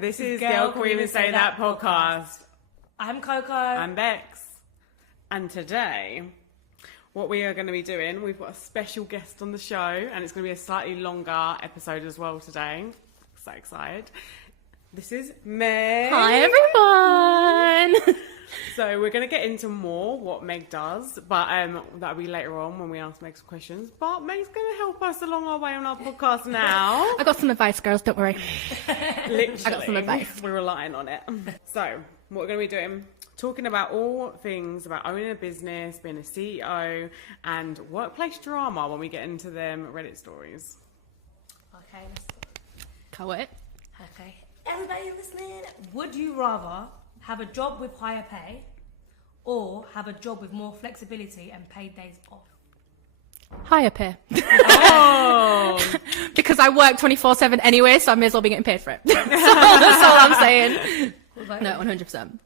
This is Girl Can We Even Say That podcast. I'm Coco. I'm Bex. And today, what we are going to be doing, we've got a special guest on the show, and it's going to be a slightly longer episode as well today. So excited. This is Meg. Hi, everyone. So we're going to get into more what Meg does, but that'll be later on when we ask Meg some questions. But Meg's going to help us along our way on our podcast now. I got some advice, girls. Don't worry. Literally, I got some advice. We're relying on it. So what we're going to be doing, talking about all things about owning a business, being a CEO, and workplace drama when we get into them Reddit stories. Okay, let's Can't wait. Okay. Everybody listening, would you rather have a job with higher pay or have a job with more flexibility and paid days off? Higher pay. Oh! Because I work 24/7 anyway, so I may as well be getting paid for it. That's all I'm saying. No, 100%.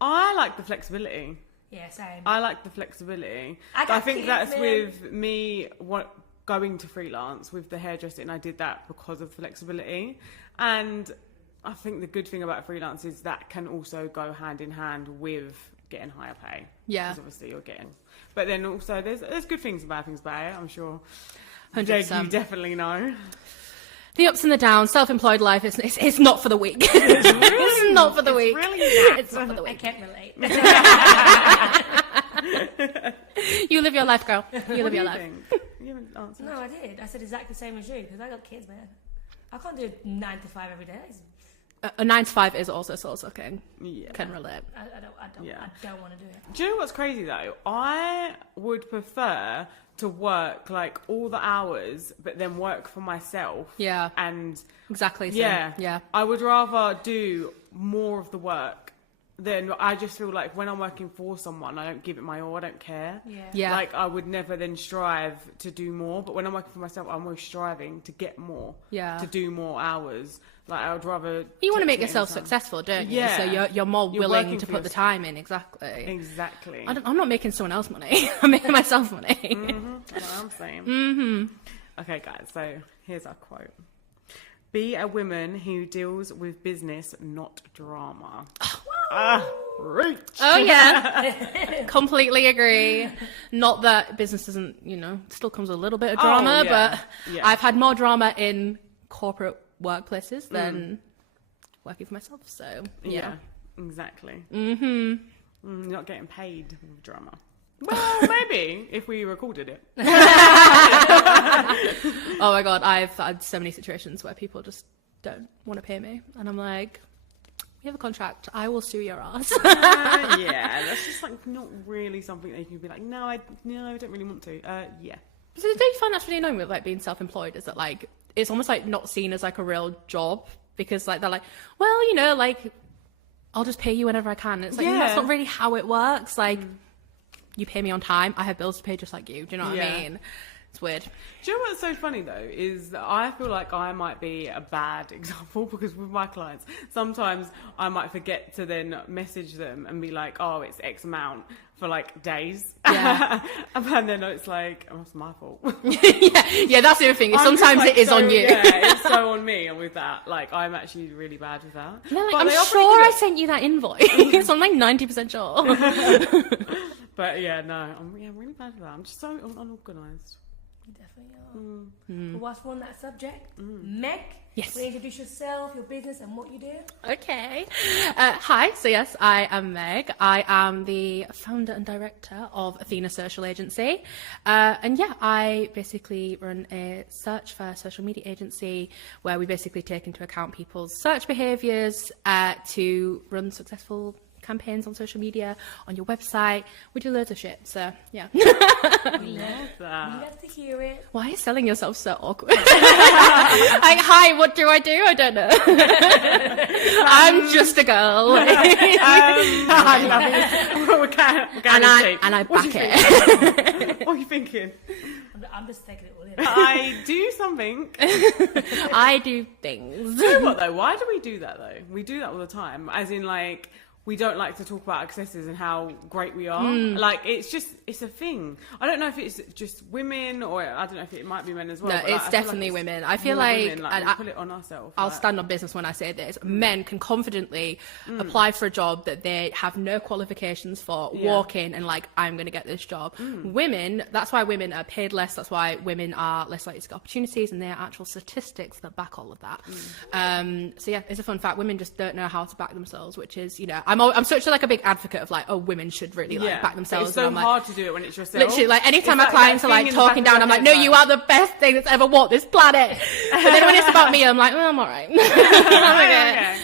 I like the flexibility. Yeah, same. I like the flexibility. I think kids, that's man. with me going to freelance with the hairdressing. I did that because of flexibility. And I think the good thing about freelance is that can also go hand in hand with getting higher pay. Yeah. Because obviously you're getting. But then also there's good things and bad things about it, I'm sure. 100%. Jake, you definitely know. The ups and the downs, self-employed life, it's not for the weak. It's not for the weak. Really It's not for the I weak. can't relate. You live your life, girl. You What live do your you life. think? You haven't answered. No, I did. I said exactly the same as you because I got kids, man. I can't do 9 to 5 every day. A 9 to 5 is also soul-sucking. Yeah. Can relate. I don't want to do it. Do you know what's crazy though? I would prefer to work like all the hours, but then work for myself. Yeah. And Exactly. Same. yeah, Yeah. I would rather do more of the work than I just feel like when I'm working for someone, I don't give it my all. I don't care. Yeah. Like I would never then strive to do more, but when I'm working for myself, I'm always striving to get more. Yeah. To do more hours. Like I would rather. You want to make get yourself in some- successful, don't you? Yeah. So you're more You're willing working to for put the yourself. time in. Exactly. Exactly. I'm not making someone else money. I'm making myself money. That's what I'm saying. Okay, guys, so here's our quote. Be a woman who deals with business, not drama. Reach. Oh, yeah. Completely agree. Not that business isn't, still comes with a little bit of drama, yeah. but Yeah. I've had more drama in corporate workplaces than working for myself. So, Yeah, yeah. exactly. You're not getting paid with drama. Well, maybe if we recorded it. Oh, my God. I've had so many situations where people just don't want to pay me. And I'm like, we have a contract. I will sue your ass. Yeah, that's just like not really something that you can be like, no, I don't really want to. Yeah. So do you find that's really annoying with like being self-employed? Is that like it's almost like not seen as like a real job because like they're like, well, like I'll just pay you whenever I can. And it's like that's not really how it works. Like you pay me on time. I have bills to pay just like you. Do you know what I mean? It's weird. Do you know what's so funny though is that I feel like I might be a bad example because with my clients sometimes I might forget to then message them and be like, oh, it's X amount for like days. Yeah. And then it's like, oh, it's my fault. yeah, that's the other thing. I'm Sometimes just, like, it is so, on you. Yeah, it's so on me with that. Like I'm actually really bad with that. No, like, But I'm they are pretty sure good I at- sent you that invoice. I'm like 90% sure. But yeah, no, I'm really bad with that. I'm just so unorganised. You definitely are. Well, whilst we're on that subject, Meg, Yes. will you introduce yourself, your business, and what you do? Okay. Hi. So yes, I am Meg. I am the founder and director of Athena Social Agency. And yeah, I basically run a search for social media agency where we basically take into account people's search behaviours to run successful campaigns on social media, on your website. We do loads of shit. So yeah. We love Love that. We love to hear it. Why are you selling yourself so awkward? Like, hi, what do? I don't know. I'm just a girl. I love it. We're kind and I back it. What are you thinking? I'm just taking it all in. I do something. I do things. You know what though? Why do we do that though? We do that all the time. As in like, we don't like to talk about excesses and how great we are. Like, it's a thing. I don't know if it's just women, or I don't know if it might be men as well. No, but, it's definitely women. I feel like, women, and we put it on ourselves. I'll stand on business when I say this. Men can confidently apply for a job that they have no qualifications for, walk in and like, I'm going to get this job. Women, that's why women are paid less. That's why women are less likely to get opportunities, and there are actual statistics that back all of that. So yeah, it's a fun fact. Women just don't know how to back themselves, which is, you know, I'm such a big advocate of like, oh, women should really like back themselves. It's so and I'm hard like, to do it when it's yourself. literally, like anytime my clients are like talking down, I'm like, no, you are the best thing that's ever walked this planet. But then when it's about me, I'm like, I'm all right. Okay.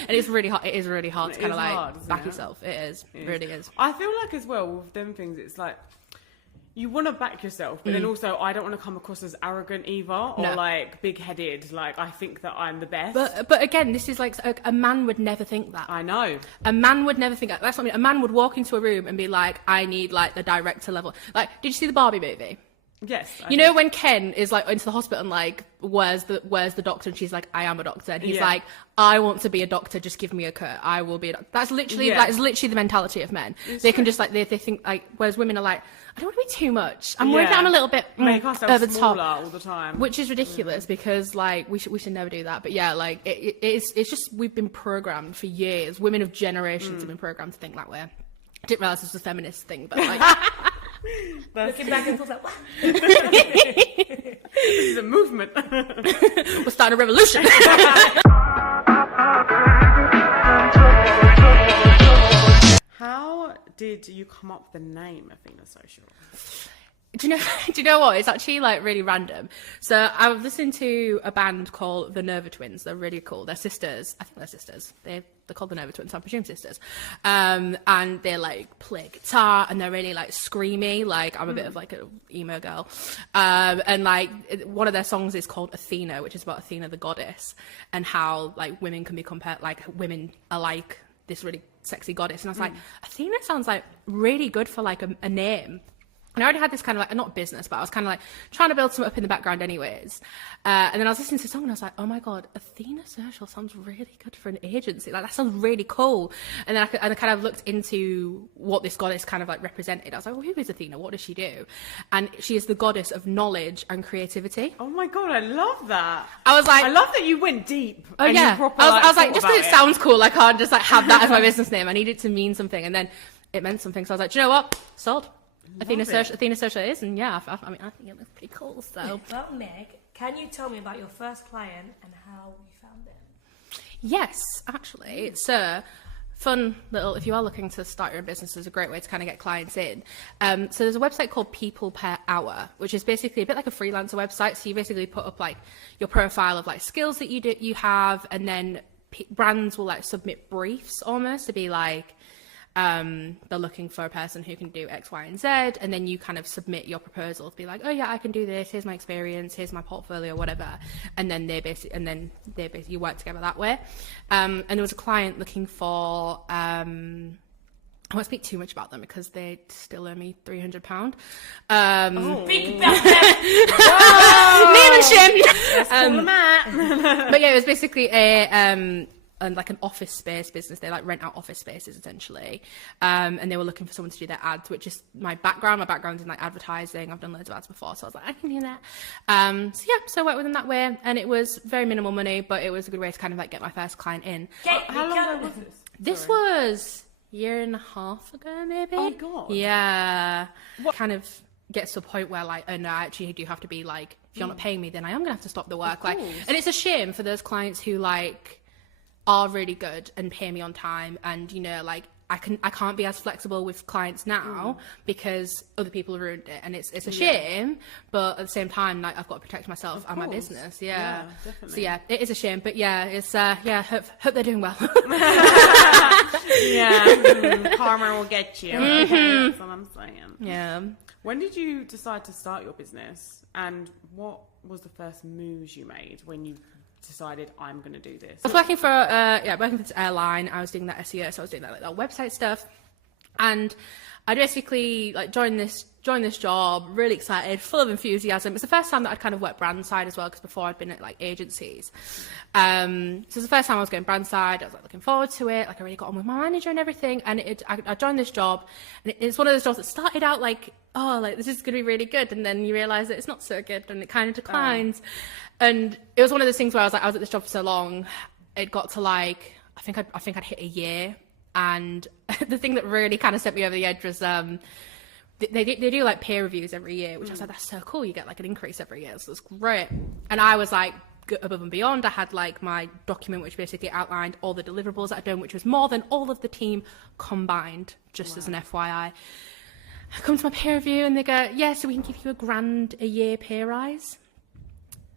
And it's really hard. It is really hard to kind of hard, like isn't back it? yourself. It really is. I feel like as well with them things, it's like you want to back yourself, but then also I don't want to come across as arrogant either, or No. like big-headed. Like I think that I'm the best. But again, this is like a man would never think that. I know. A man would never think that. That's what I mean. A man would walk into a room and be like, I need like the director level. Like, did you see the Barbie movie? Yes. You know when Ken is like into the hospital and like, where's the doctor? And she's like, I am a doctor. And he's like, I want to be a doctor. Just give me a coat. I will be a doctor. That's literally the mentality of men. They can just like they think like, whereas women are like, I don't want to be too much. I'm worried that I'm a little bit make over ourselves the smaller top, all the time, which is ridiculous because like we should never do that. But yeah, like it's just we've been programmed for years. Women of generations have been programmed to think that way. I didn't realize this was a feminist thing, but like. Looking back and forth like, what? This is a movement. We're starting a revolution. How did you come up with the name Athena Social? Do you know what? It's actually like really random. So I was listening to a band called the Nova Twins. They're really cool. They're sisters. I think they're sisters. They're called the Nova Twins. So I presume sisters. And they like play guitar and they're really like screamy. Like I'm a bit of like an emo girl. And like one of their songs is called Athena, which is about Athena the goddess and how like women can be compared, like women are like this really sexy goddess. And I was like, Athena sounds like really good for like a name. And I already had this kind of like, not business, but I was kind of like trying to build something up in the background anyways. And then I was listening to the song and I was like, oh my God, Athena Social sounds really good for an agency. Like that sounds really cool. And then I kind of looked into what this goddess kind of like represented. I was like, well, who is Athena? What does she do? And she is the goddess of knowledge and creativity. Oh my God, I love that. I was like, I love that you went deep. Oh and yeah. You proper, I was like, thought just about because it sounds cool, I can't just like have that as my business name. I need it to mean something. And then it meant something. So I was like, do you know what? Sold. Athena Social is, and yeah, I mean, I think it looks pretty cool. So, Well, Meg, can you tell me about your first client and how you found it? yes, actually, so fun little. If you are looking to start your own business, is a great way to kind of get clients in. So there's a website called People Per Hour, which is basically a bit like a freelancer website. So you basically put up like your profile of like skills that you have, and then brands will like submit briefs almost to be like. They're looking for a person who can do X, Y, and Z, and then you kind of submit your proposal to be like, oh yeah, I can do this. Here's my experience. Here's my portfolio, whatever. And then you work together that way. And there was a client looking for. I won't speak too much about them because they still owe me £300. Big Name and shame. But yeah, it was basically and like an office space business. They like rent out office spaces essentially, and they were looking for someone to do their ads, which is my background. My background's in like advertising. I've done loads of ads before, so I was like, I can do that. So I worked with them that way, and it was very minimal money, but it was a good way to kind of like get my first client in. How long ago was this? This was a year and a half ago, maybe. Oh God. Yeah. Kind of gets to a point where like, oh no, I actually do have to be like, if you're not paying me, then I am gonna have to stop the work. Like, and it's a shame for those clients who like are really good and pay me on time, and you know, like I can't be as flexible with clients now because other people have ruined it, and it's a shame, but at the same time, like I've got to protect myself and my business. Yeah, definitely. So yeah, it is a shame, but yeah, it's hope they're doing well. Karma will get you. That's what I'm saying. Yeah. When did you decide to start your business, and what was the first moves you made when you decided I'm going to do this? I was working for this airline. I was doing that SEO, so I was doing that like that website stuff, and I basically like joined this job, really excited, full of enthusiasm. It's the first time that I'd kind of worked brand side as well, because before I'd been at like agencies. So it's the first time I was going brand side. I was like looking forward to it. Like I really got on with my manager and everything. And I joined this job, and it's one of those jobs that started out like, oh, like this is going to be really good, and then you realise that it's not so good, and it kind of declines. And it was one of those things where I was at this job for so long, it got to like I think I'd hit a year, and the thing that really kind of sent me over the edge was they do like peer reviews every year, which I was like, that's so cool. You get like an increase every year, so it's great. And I was like above and beyond. I had like my document, which basically outlined all the deliverables that I'd done, which was more than all of the team combined, just as an FYI. I come to my peer review and they go, yeah, so we can give you $1,000 a year pay rise,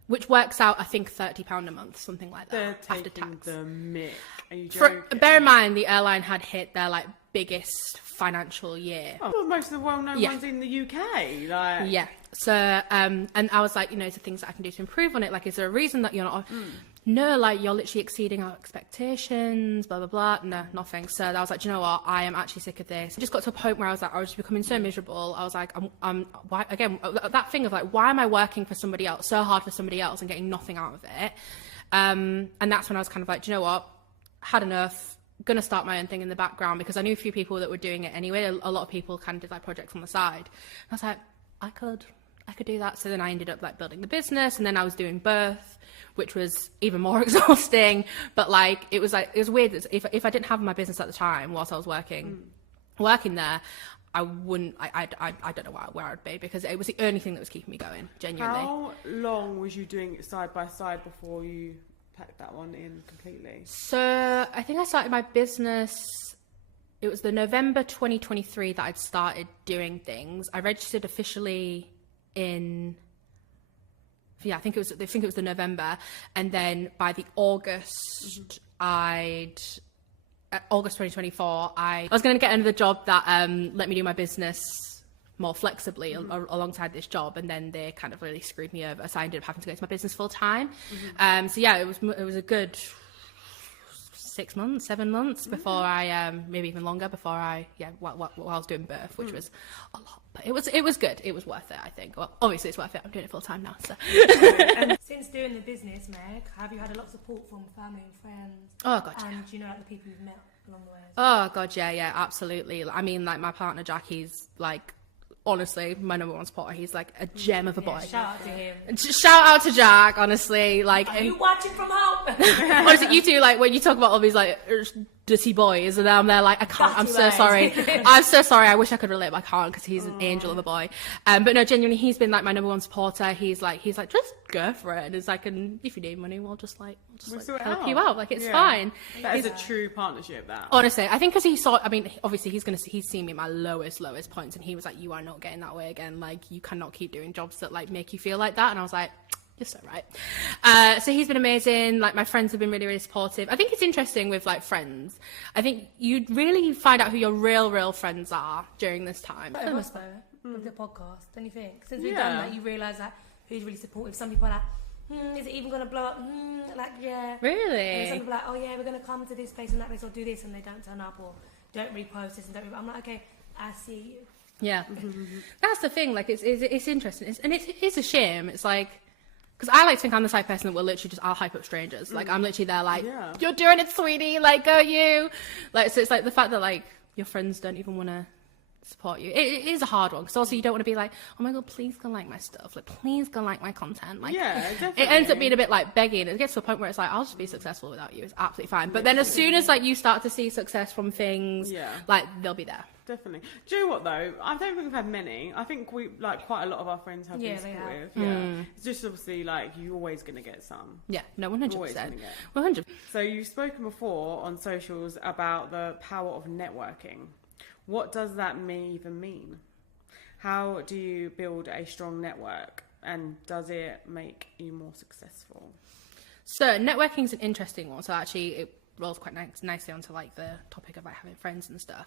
which works out, I think, £30 a month, something like that, after tax. The mick. Are you joking? Bear in mind, the airline had hit their like biggest financial year. Oh, well, most of the well-known ones in the UK. Like. Yeah. So, and I was like, is there things that I can do to improve on it? Like, is there a reason that you're not? No, like you're literally exceeding our expectations. Blah blah blah. No, nothing. So I was like, do you know what? I am actually sick of this. I just got to a point where I was just becoming so miserable. I was like, why, again, that thing of like, why am I working for somebody else so hard for somebody else and getting nothing out of it? And that's when I was kind of like, do you know what? Had enough. Gonna start my own thing in the background, because I knew a few people that were doing it anyway. A lot of people kind of did like projects on the side. I was like, I could do that. So then I ended up like building the business, and then I was doing birth, which was even more exhausting. But like it was weird that if I didn't have my business at the time whilst I was working there, I wouldn't. I don't know where I'd be, because it was the only thing that was keeping me going. Genuinely. How long was you doing it side by side before you packed that one in completely? So I think I started my business, it was the November 2023 that I'd started doing things. I registered officially in, I think it was the November, and then by the August, August 2024, I was going to get another job that let me do my business more flexibly alongside this job, and then they kind of really screwed me over, so I ended up having to go into my business full time. So yeah, it was a good 6 months, 7 months before I maybe even longer before I while I was doing birth, which was a lot, but it was good. It was worth it, I think. Well, obviously it's worth it. I'm doing it full time now. So And since doing the business, Meg, have you had a lot of support from family and friends? Oh god, and do you know like the people you've met along the way? Oh god, yeah, absolutely. I mean, like my partner Jack, he's like, honestly, my number one supporter. He's like a gem of a boy. Shout out to him. Shout out to Jack, honestly. Like, are you watching from home? Honestly, you two, like, when you talk about all these like dirty boys, and I'm there like, I can't. I'm so sorry. I'm so sorry. I wish I could relate, but I can't, because he's an angel of a boy. But no, genuinely, he's been like my number one supporter. He's like, just go for it. And it's like, and if you need money, we'll just help you out. Like, it's fine. That is a true partnership. That honestly, I think because he saw. I mean, obviously, he's seen me at my lowest points, and he was like, you are not getting that way again. Like, you cannot keep doing jobs that like make you feel like that. And I was like, you're so right. So he's been amazing. Like, my friends have been really, really supportive. I think it's interesting with like friends. I think you really find out who your real friends are during this time. Famous though, with the podcast, don't you think? Since we've done that, you realise that who's really supportive. Some people are like, is it even going to blow up? Like, yeah. Really? And some people are like, oh yeah, we're going to come to this place and that place, or do this, and they don't turn up, or don't repost this and don't. I'm like, okay, I see you. Yeah. That's the thing. Like, it's interesting, and it's a shame. It's like, because I like to think I'm the type of person that will literally I'll hype up strangers. Like, I'm literally there like, you're doing it, sweetie. Like, go you. Like, so it's like the fact that like your friends don't even want to support you. It is a hard one, because also you don't want to be like, oh my god, please go like my stuff. Like, please go like my content. Like, definitely. It ends up being a bit like begging. It gets to a point where it's like, I'll just be successful without you. It's absolutely fine. But then as soon as like you start to see success from things, like they'll be there. Definitely. Do you know what though? I don't think we've had many. I think we like quite a lot of our friends have been supportive. It's just obviously like you're always going to get some. Yeah, no, 100%. 100. So you've spoken before on socials about the power of networking. What does that even mean? How do you build a strong network, and does it make you more successful? So networking is an interesting one. So actually, it rolls quite nicely onto like the topic of like having friends and stuff,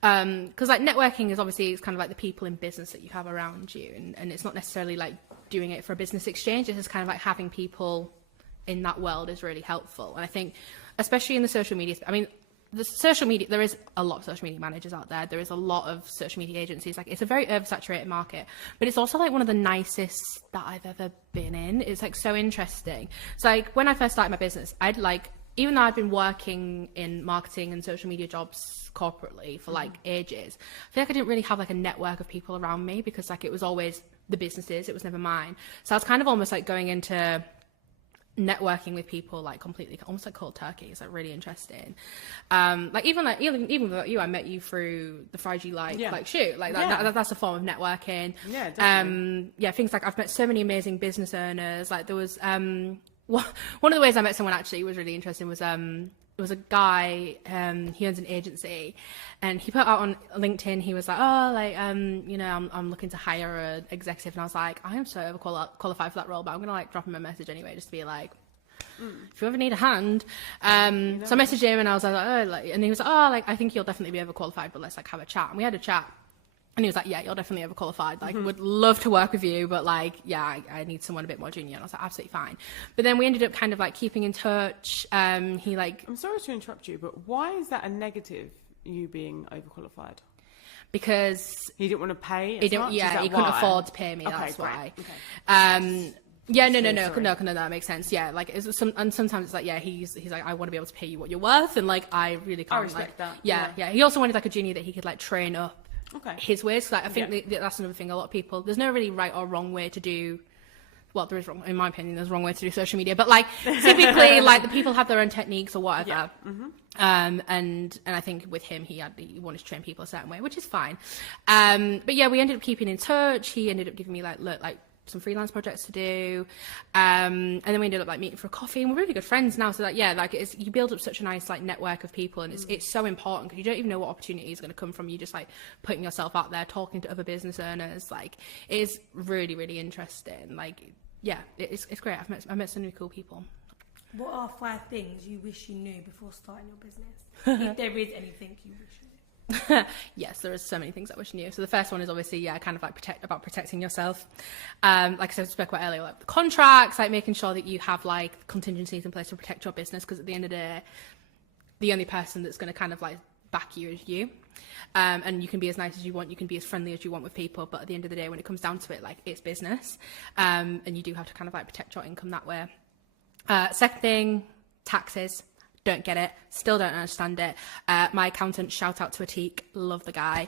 because like networking is obviously, it's kind of like the people in business that you have around you, and it's not necessarily like doing it for a business exchange. It's just kind of like having people in that world is really helpful. And I think especially in the social media, I mean, the social media, there is a lot of social media managers out there. There is a lot of social media agencies. Like, it's a very oversaturated market, but it's also like one of the nicest that I've ever been in. It's like so interesting. So like when I first started my business, I'd like, even though I'd been working in marketing and social media jobs corporately for like ages, I feel like I didn't really have like a network of people around me, because like it was always the businesses, it was never mine. So I was kind of almost like going into networking with people like completely, almost like cold turkey. It's like really interesting. Even without you, I met you through the Fried You like shoot, like that's a form of networking. Yeah, definitely. Things like I've met so many amazing business owners. Like there was one of the ways I met someone actually was really interesting was it was a guy, he owns an agency, and he put out on LinkedIn, he was like, I'm looking to hire an executive. And I was like, I am so overqualified for that role, but I'm going to like drop him a message anyway, just to be like, if you ever need a hand. So I messaged him and I was like, and he was like, I think you'll definitely be overqualified, but let's like have a chat. And we had a chat. And he was like, yeah, you're definitely overqualified. Like, would love to work with you, but like, yeah, I need someone a bit more junior. And I was like, absolutely fine. But then we ended up kind of like keeping in touch. He like... I'm sorry to interrupt you, but why is that a negative, you being overqualified? Because... He didn't want to pay he couldn't afford to pay me, that's why. Okay. No, that makes sense. Yeah, like and sometimes it's like, yeah, he's like, I want to be able to pay you what you're worth, and like I really can't. I respect that. Yeah. He also wanted like a junior that he could like train up his ways. So, like I think that's another thing. A lot of people, there's no really right or wrong way to do. Well, there is wrong, in my opinion, there's a wrong way to do social media, but like typically, like the people have their own techniques or whatever. Yeah. And I think with him, he wanted to train people a certain way, which is fine. But yeah, we ended up keeping in touch. He ended up giving me like some freelance projects to do, and then we ended up like meeting for a coffee, and we're really good friends now. So like you build up such a nice like network of people, and it's so important, because you don't even know what opportunity is going to come from you just like putting yourself out there, talking to other business owners. Like it is really, really interesting. Like it's great. I've met so many cool people. What are 5 things you wish you knew before starting your business? If there is anything you wish you knew. Yes, there are so many things I wish I knew. So the first one is obviously kind of like protecting yourself. Like I said, spoke about earlier, like the contracts, like making sure that you have like contingencies in place to protect your business, because at the end of the day, the only person that's going to kind of like back you is you. And you can be as nice as you want, you can be as friendly as you want with people, but at the end of the day, when it comes down to it, like it's business, and you do have to kind of like protect your income that way. Second thing, taxes. Don't get it, still don't understand it. My accountant, shout out to Atik, love the guy.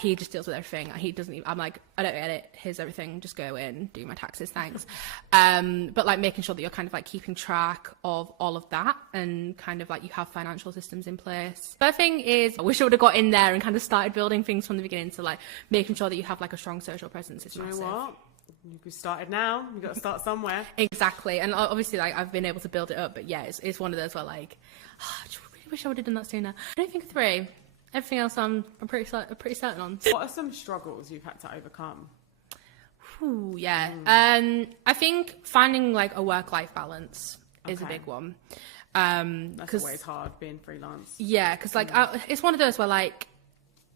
He just deals with everything. He doesn't even, I'm like, I don't get it, here's everything, just go in, do my taxes, thanks. But like making sure that you're kind of like keeping track of all of that, and kind of like you have financial systems in place. Third thing is, I wish I would have got in there and kind of started building things from the beginning. So like making sure that you have like a strong social presence is massive. You know what? You started now. You got to start somewhere. Exactly, and obviously, like I've been able to build it up. But yeah, it's one of those where like, I just really wish I would have done that sooner. I don't think 3. Everything else, I'm pretty certain on. What are some struggles you've had to overcome? Ooh, yeah. I think finding like a work-life balance is a big one. That's always hard being freelance. Yeah, because like it's one of those where like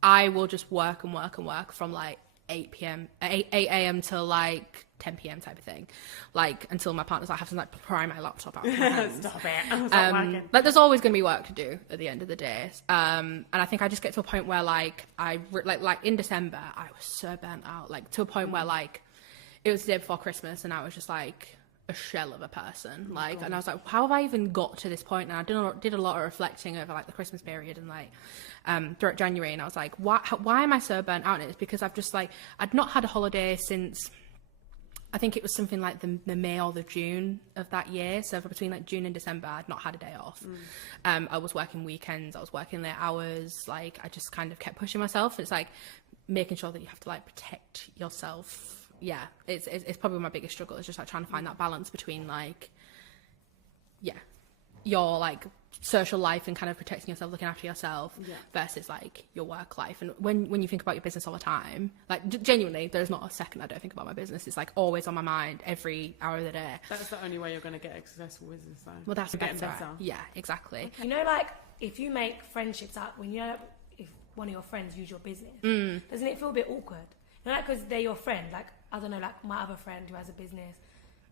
I will just work from like 8 a.m. till like 10 p.m. type of thing, like until my partner's like, I have to like pry my laptop out of my hands. Stop it. Like there's always going to be work to do at the end of the day, and I think I just get to a point where like like in December I was so burnt out, like to a point where like it was the day before Christmas and I was just like a shell of a person, like, and I was like, how have I even got to this point? And I did a lot of reflecting over like the Christmas period and like throughout January, and I was like, why am I so burnt out? And it's because I've just like, I'd not had a holiday since I think it was something like the May or the June of that year. So between like June and December, I'd not had a day off. I was working weekends, I was working late hours, like I just kind of kept pushing myself. It's like making sure that you have to like protect yourself. Yeah, it's probably my biggest struggle, is just like trying to find that balance between like, your like social life and kind of protecting yourself, looking after yourself, versus like your work life. And when you think about your business all the time, like genuinely, there's not a second I don't think about my business. It's like always on my mind every hour of the day. That's the only way you're going to get a successful business, though. Well, that's getting better. Yeah, exactly. You know, like if you make friendships out, when you know, if one of your friends use your business, doesn't it feel a bit awkward? You know, like because they're your friend, like I don't know, like my other friend who has a business,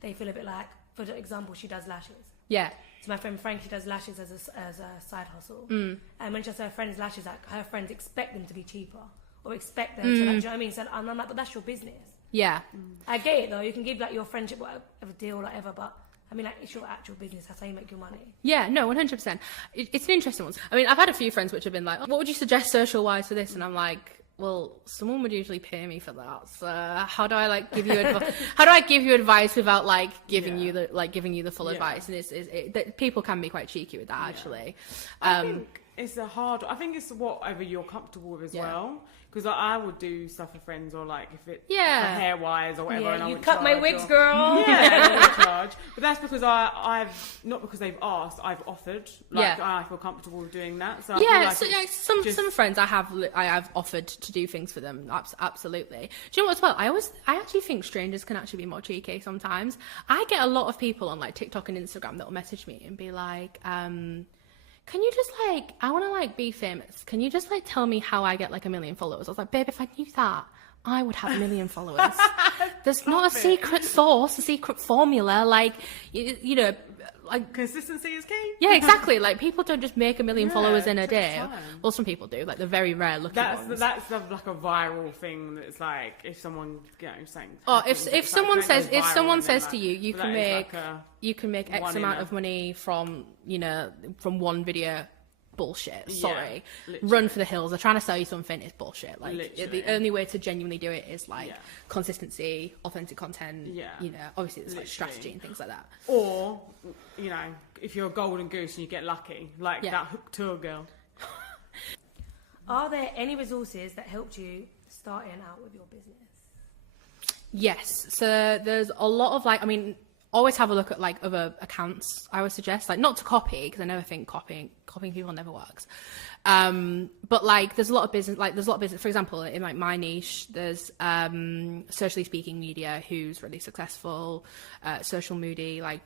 they feel a bit like, for example, she does lashes. Yeah. So my friend Frankie does lashes as a side hustle. And when she does her friends' lashes, like, her friends expect them to be cheaper or expect them to, like, do you know what I mean? So I'm like, but that's your business. Yeah. I get it though. You can give like your friendship whatever deal, or whatever, but I mean, like, it's your actual business. That's how you make your money. Yeah, no, 100%. It's an interesting one. I mean, I've had a few friends which have been like, what would you suggest social-wise for this? And I'm like, well, someone would usually pay me for that. So how do I like give you how do I give you advice without like giving you the full advice? And people can be quite cheeky with that actually. I think it's I think it's whatever you're comfortable with as well. Because like, I would do stuff for friends, or like if it hair wise or whatever. Yeah, and I you would cut my charge, wigs, or, girl. Yeah, I would charge. But that's because I've not because they've asked. I've offered. Like I feel comfortable with doing that. So I feel like some friends I have offered to do things for them. Absolutely. Do you know what as well? I actually think strangers can actually be more cheeky sometimes. I get a lot of people on like TikTok and Instagram that will message me and be like, can you just like, I want to like be famous. Can you just like tell me how I get like 1 million followers? I was like, babe, if I knew that, I would have 1 million followers. There's not a secret sauce, a secret formula. Like, you know, like consistency is key. Yeah, exactly. Like people don't just make 1 million followers in a day. Time. Well, some people do. Like the very rare lucky ones. That's like a viral thing. That's like if someone saying. Oh, if someone says to you, you can make X amount of money from one video. Bullshit. Sorry. Run for the hills. They're trying to sell you something. It's bullshit. Like the only way to genuinely do it is like consistency, authentic content. Yeah. Obviously there's like strategy and things like that. Or if you're a golden goose and you get lucky, like that hook tour girl. Are there any resources that helped you starting out with your business? Yes. So there's a lot of always have a look at like other accounts. I would suggest like not to copy, because I never think copying people never works. But like there's a lot of business. For example, in like my niche, there's Socially Speaking Media, who's really successful, Social Moody, like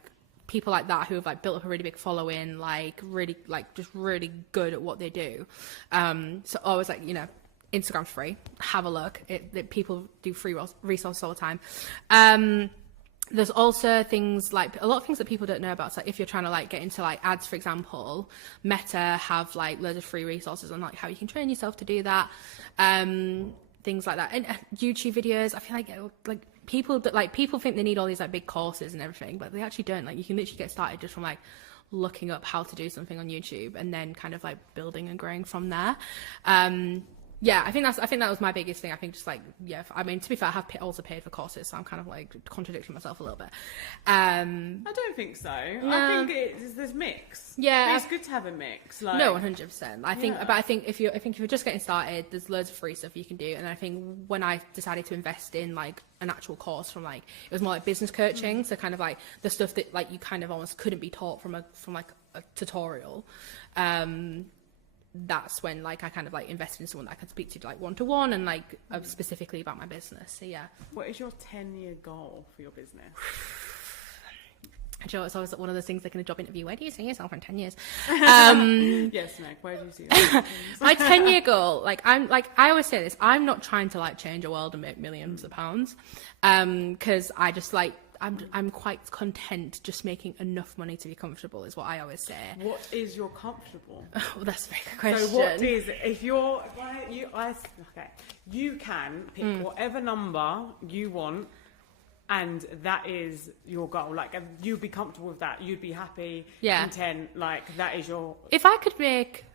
people like that who have like built up a really big following, like really like just really good at what they do. So always like Instagram's free. Have a look. People do free resources all the time. There's also things like a lot of things that people don't know about. So if you're trying to like get into like ads, for example, Meta have like loads of free resources on like how you can train yourself to do that. Things like that. And YouTube videos, I feel like people think they need all these like big courses and everything, but they actually don't. Like you can literally get started just from like looking up how to do something on YouTube and then kind of like building and growing from there. Yeah, I think that was my biggest thing. I think just like, I mean, to be fair, I have also paid for courses, so I'm kind of like contradicting myself a little bit. I don't think so. No. I think there's mix. Yeah, it's good to have a mix. Like, no, 100%. I think if you're just getting started, there's loads of free stuff you can do. And I think when I decided to invest in like an actual course from like, it was more like business coaching, so kind of like the stuff that like you kind of almost couldn't be taught from like a tutorial. That's when like I kind of like invested in someone that I could speak to like one-to-one and like specifically about my business. So yeah. What is your 10-year goal for your business? Joe, it's always one of those things like in a job interview. Where do you see yourself in 10 years? Yes, Meg, where do you see yourself? My 10-year goal, I always say this, I'm not trying to like change the world and make millions of pounds. Cause I just like, I'm quite content just making enough money to be comfortable is what I always say. What is your comfortable? Well, that's a very good question. So what is, you can pick whatever number you want and that is your goal. Like you'd be comfortable with that. You'd be happy, content. Like that is your... If I could make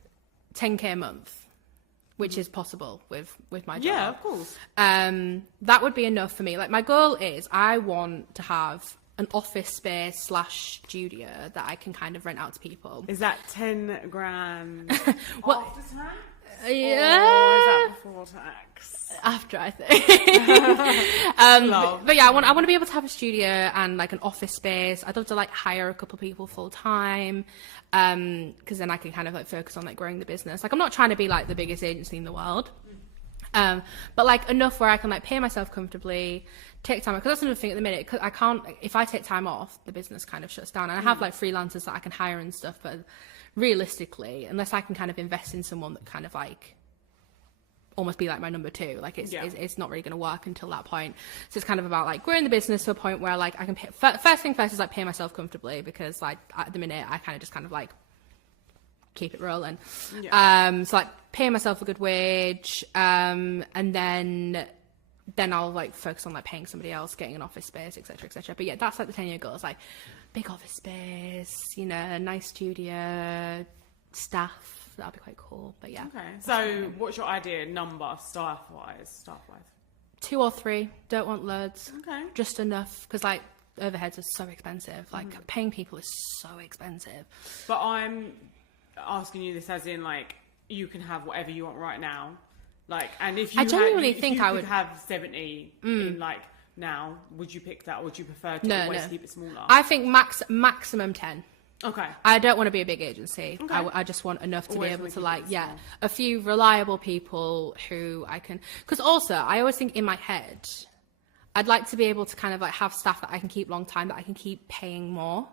10k a month, which is possible with my job. Yeah, of course. That would be enough for me. Like my goal is I want to have an office space / studio that I can kind of rent out to people. Is that 10 grand well, after tax? Yeah. Or is that before tax? After, I think. But yeah, I want to be able to have a studio and like an office space. I'd love to like hire a couple of people full time. Because then I can kind of like focus on like growing the business. Like I'm not trying to be like the biggest agency in the world, but like enough where I can like pay myself comfortably, take time, because that's another thing at the minute. Cause I can't, if I take time off, the business kind of shuts down. And I have like freelancers that I can hire and stuff, but realistically, unless I can kind of invest in someone that kind of like almost be like my number two. Like it's not really going to work until that point. So it's kind of about like growing the business to a point where like I can pay, first thing first is like pay myself comfortably, because like at the minute I kind of like keep it rolling. So like pay myself a good wage, and then I'll like focus on like paying somebody else, getting an office space, etc. But yeah, that's like the 10-year goal. It's like big office space, you know, nice studio, staff. That'll be quite cool. But yeah. Okay. So what's your idea number staff-wise? 2 or 3. Don't want loads. Okay. Just enough, because like overheads are so expensive. Like paying people is so expensive. But I'm asking you this as in like you can have whatever you want right now. Like, and if you I genuinely if think you I could would have 70 in like now, would you pick that, or would you prefer to always keep it smaller? I think maximum 10. Okay. I don't want to be a big agency. Okay. I just want enough to Always be able to keep like, it small. a few reliable people who I can, because also I always think in my head, I'd like to be able to kind of like have staff that I can keep long time, that I can keep paying more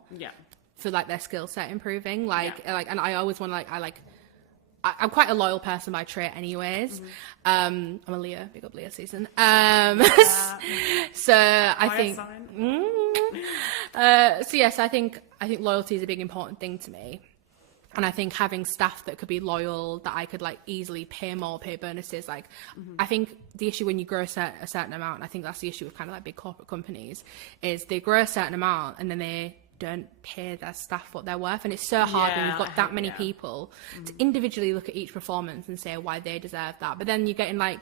for like their skill set improving. And I always want to I'm quite a loyal person by trait anyways. I'm a Leo, big up Leo season. So I think, so yes, I think loyalty is a big important thing to me. And I think having staff that could be loyal, that I could like easily pay more, pay bonuses. Like, I think the issue when you grow a certain amount, and I think that's the issue with kind of like big corporate companies, is they grow a certain amount and then they don't pay their staff what they're worth. And it's so hard when you've got that many people to individually look at each performance and say why they deserve that. But then you're getting like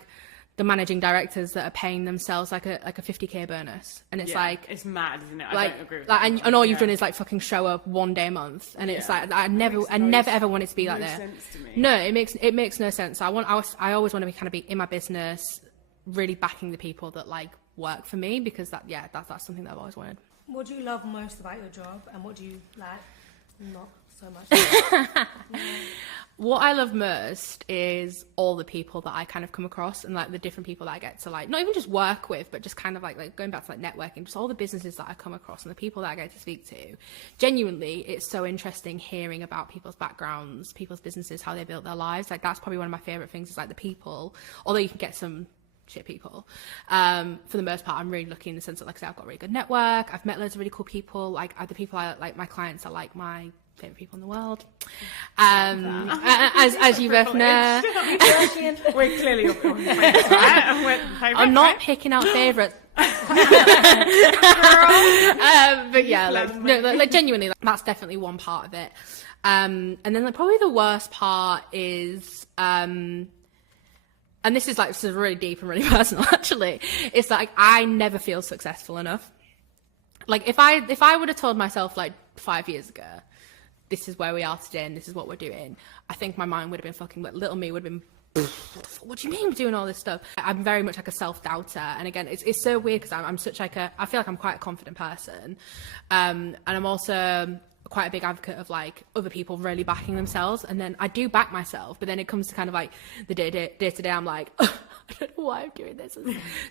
the managing directors that are paying themselves like a 50k bonus, and it's like, it's mad, isn't it? Like, I don't agree with like, that. And all you've done is like fucking show up one day a month, and it's like I never ever want it to be like that. Sense to me. No, it makes no sense. I always want to be kind of be in my business, really backing the people that like work for me, because that's something that I've always wanted. What do you love most about your job, and what do you like not so much? What I love most is all the people that I kind of come across, and like the different people that I get to like not even just work with, but just kind of like going back to like networking, just all the businesses that I come across and the people that I get to speak to. Genuinely, it's so interesting hearing about people's backgrounds, people's businesses, how they built their lives. Like that's probably one of my favorite things, is like the people, although you can get some shit people. For the most part, I'm really lucky in the sense that, like I said, I've got a really good network. I've met loads of really cool people. Like the people I like, my clients are like my favorite people in the world. As you both know, we're clearly your favourites, right? I'm not picking out favourites. But yeah, like genuinely, like, that's definitely one part of it. And then like probably the worst part is, and this is really deep and really personal, actually. It's like I never feel successful enough. Like if I would have told myself like 5 years ago, this is where we are today and this is what we're doing, I think my mind would have been fucking, like, little me would have been, what do you mean we're doing all this stuff? I'm very much like a self-doubter. And again, it's so weird because I'm such like I feel like I'm quite a confident person. And I'm also quite a big advocate of like other people really backing themselves, and then I do back myself, but then it comes to kind of like the day to day, I'm like, oh, I don't know why I'm doing this.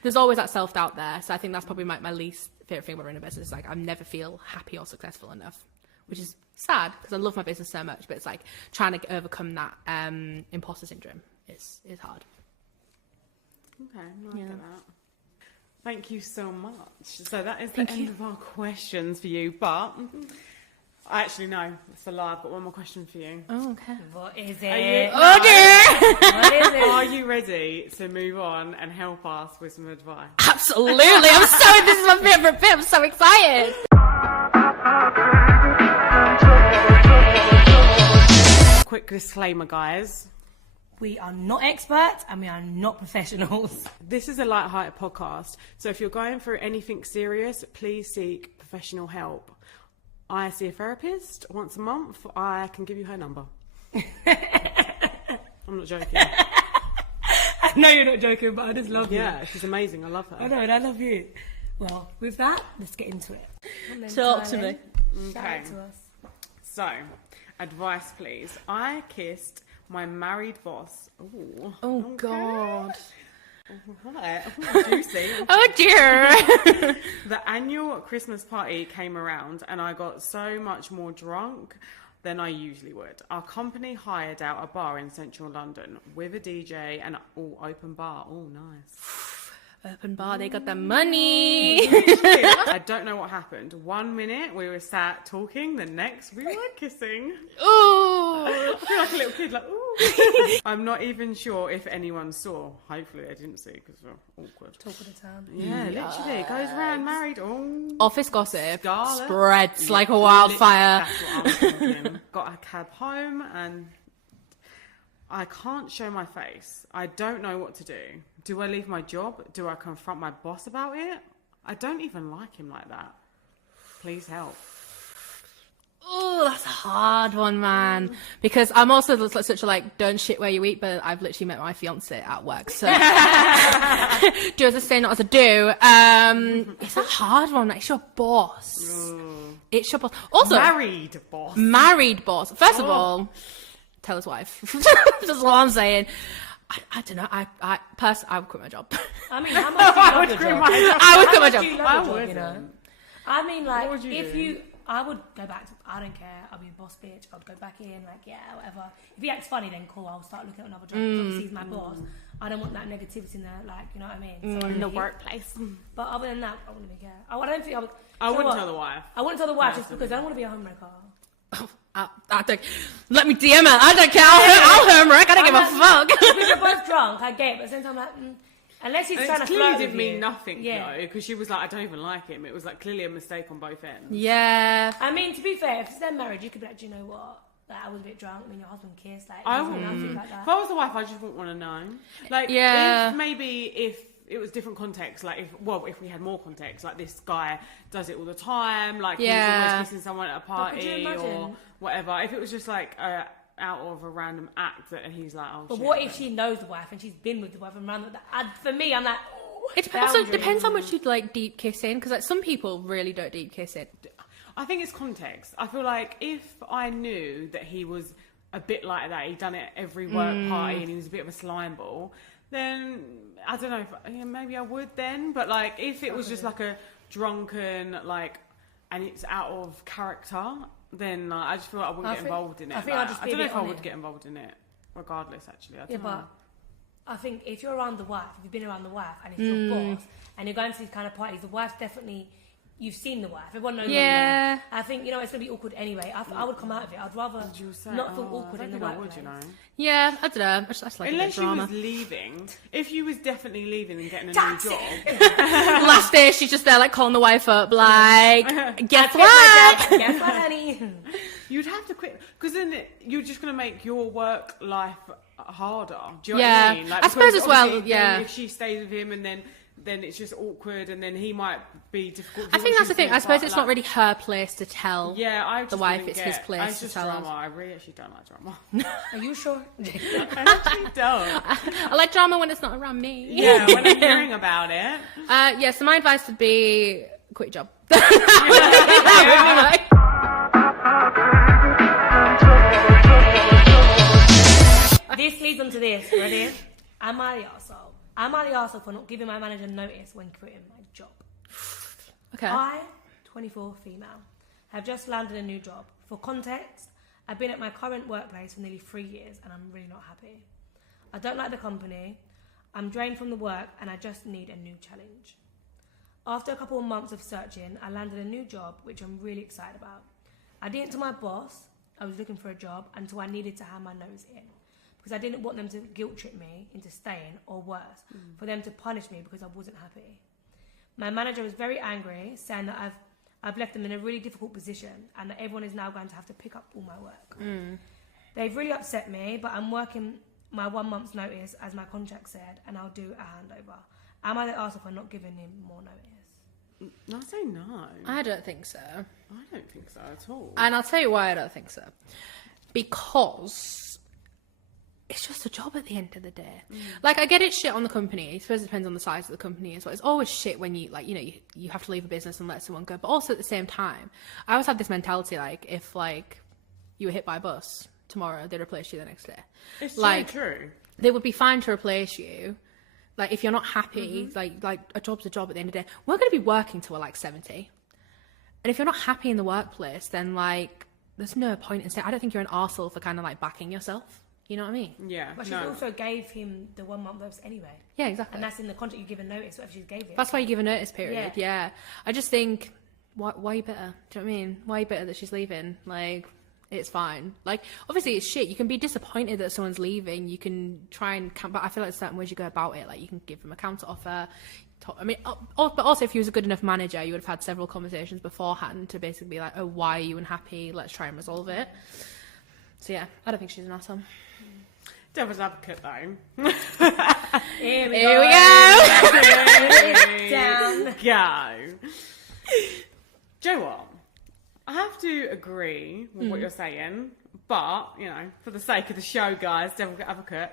There's always that self-doubt there. So I think that's probably my least favorite thing about running a business. Like I never feel happy or successful enough, which is sad because I love my business so much, but it's like trying to overcome that imposter syndrome is hard. Okay, I get that. Thank you so much. So that is the end of our questions for you, but actually, no, it's a lie. I've got one more question for you. Oh, okay. What is it? Dear. What is it? Are you ready to move on and help us with some advice? Absolutely. This is my favorite bit. I'm so excited. Quick disclaimer, guys. We are not experts and we are not professionals. This is a light-hearted podcast, so if you're going through anything serious, please seek professional help. I see a therapist once a month. I can give you her number. I'm not joking. I know you're not joking, but I just love you. Yeah, she's amazing. I love her. I know, and I love you. Well, with that, let's get into it. Talk to me. Okay. To us. So, advice, please. I kissed my married boss. Ooh. Oh, okay. God. What? Oh, juicy. Oh, dear. The annual Christmas party came around and I got so much more drunk than I usually would. Our company hired out a bar in central London with a DJ and all open bar. Oh, nice. Open bar, they got the money. I don't know what happened. 1 minute we were sat talking, the next we were kissing. Ooh. I feel like a little kid, like, ooh. I'm not even sure if anyone saw. Hopefully they didn't see because we're awkward. Talk of the town. Yeah, literally. It goes round, married. Oh. Office gossip Scarlet. spreads like a wildfire. That's what I was thinking. Got a cab home and I can't show my face. I don't know what to do. Do I leave my job? Do I confront my boss about it? I don't even like him like that. Please help. Oh, that's a hard one, man. Because I'm also such a like, don't shit where you eat, but I've literally met my fiance at work. So do as I say, not as I do. It's a hard one. It's your boss. It's your boss. Also, Married boss. Married boss. First of all, tell his wife. That's all I'm saying. I don't know. I personally, I would quit my job. I mean, how much do you love your job? I would quit my job. Do you love I your job, wouldn't. you know? I mean, like, What would you if do? you... I would go back to... I don't care. I'll be a boss bitch. I'd go back in, like, yeah, whatever. If he acts funny, then cool. I'll start looking at another job. Because obviously he's my boss. I don't want that negativity in there, like, you know what I mean? So In the workplace. But other than that, I wouldn't really care. I don't think I would... I you know wouldn't what? tell the wife. I wouldn't tell the wife just because I don't want to be a homemaker. I don't, let me DM it. I don't care. I'll homework. I don't give a fuck. If you're both drunk, I get it. But at the same time, like, unless he's And trying it to clearly flirt didn't with mean you. nothing, Yeah. though, because she was like, I don't even like him. It was like clearly a mistake on both ends. Yeah. I mean, to be fair, if they're married, you could be like, do you know what? Like, I was a bit drunk. I mean, your husband kissed. Like, I nothing wouldn't. like that. If I was the wife, I just wouldn't want to know. Like, Yeah. if it was different context, like if we had more context, like this guy does it all the time, like Yeah. he's always kissing someone at a could party you or imagine? whatever. If it was just like out of a random act that he's like, oh, But shit, what if she knows the wife and she's been with the wife and around that? For me, I'm like, It depends. Also, depends how much you'd like deep kissing, because like some people really don't deep kiss it. I think it's context. I feel like if I knew that he was a bit like that, he'd done it at every work party and he was a bit of a slime ball, then I don't know, maybe I would then. But like if it was just like a drunken, like, and it's out of character, then I just feel like I wouldn't get involved in it. I think Like, I'd just I be a don't know bit if I on would it. get involved in it, regardless, actually. I Yeah, don't know. but I think if you're around the wife, if you've been around the wife and it's your boss and you're going to these kind of parties, the wife's definitely, you've seen the wife. Everyone knows Yeah. her. I think, you know, it's going to be awkward anyway. I would come out of it. I'd rather not feel awkward I in the don't think I workplace. would, you know. Yeah, I don't know. I just like Unless a she bit of drama. was leaving. If you was definitely leaving and getting a Taxi. new job, Last day, she's just there like calling the wife up, like, guess Quit my job. what? Guess what, honey? you'd have to quit because then you're just going to make your work life harder. Do you know Yeah. what I mean? I suppose because as well, obviously yeah. then if she stays with him and then it's just awkward and then he might be difficult. I think that's the thing. I suppose it's not really her place to tell. Yeah, I just the wife, wouldn't it's get- his place It's to just tell drama. us. I really actually don't like drama. Are you sure? I actually don't. I like drama when it's not around me. Yeah, when I'm hearing about it. Yeah, so my advice would be quit your job. That would be This leads on to this. Ready? Am I the arsehole? Am I the arsehole for not giving my manager notice when quitting my job? okay. I, 24 female, have just landed a new job. For context, I've been at my current workplace for nearly 3 years and I'm really not happy. I don't like the company, I'm drained from the work and I just need a new challenge. After a couple of months of searching, I landed a new job which I'm really excited about. I didn't tell my boss I was looking for a job until I needed to hand my nose in, because I didn't want them to guilt trip me into staying, or worse, for them to punish me because I wasn't happy. My manager was very angry, saying that I've left them in a really difficult position and that everyone is now going to have to pick up all my work. They've really upset me, but I'm working my 1 month's notice as my contract said, and I'll do a handover. Am I the arsehole for not giving him more notice? I say no. I don't think so. I don't think so at all. And I'll tell you why I don't think so. Because it's just a job at the end of the day. Like, I get it shit on the company. I suppose it depends on the size of the company as well. It's always shit when you, like, you know, you have to leave a business and let someone go. But also at the same time, I always have this mentality, like, if, like, you were hit by a bus tomorrow, they'd replace you the next day. It's like, true. They would be fine to replace you. Like, if you're not happy, like a job's a job at the end of the day. We're going to be working till we're, like, 70. And if you're not happy in the workplace, then, like, there's no point in saying, I don't think you're an arsehole for kind of like backing yourself. You know what I mean? Yeah. But she also gave him the 1 month notice anyway. Yeah, exactly. And that's in the contract. You give a notice, whatever she gave it. That's why you give a notice period. Yeah. I just think, why are you bitter? Do you know what I mean? Why are you bitter that she's leaving? Like, it's fine. Like, obviously it's shit. You can be disappointed that someone's leaving. You can try and, but I feel like there's certain ways you go about it. Like, you can give them a counter offer. I mean, but also if he was a good enough manager, you would have had several conversations beforehand to basically be like, oh, why are you unhappy? Let's try and resolve it. So yeah, I don't think she's an asshole. Devil's advocate though. Here we Here go. we Down. Go. Do you know what? I have to agree with what you're saying, but, you know, for the sake of the show, guys, devil's advocate,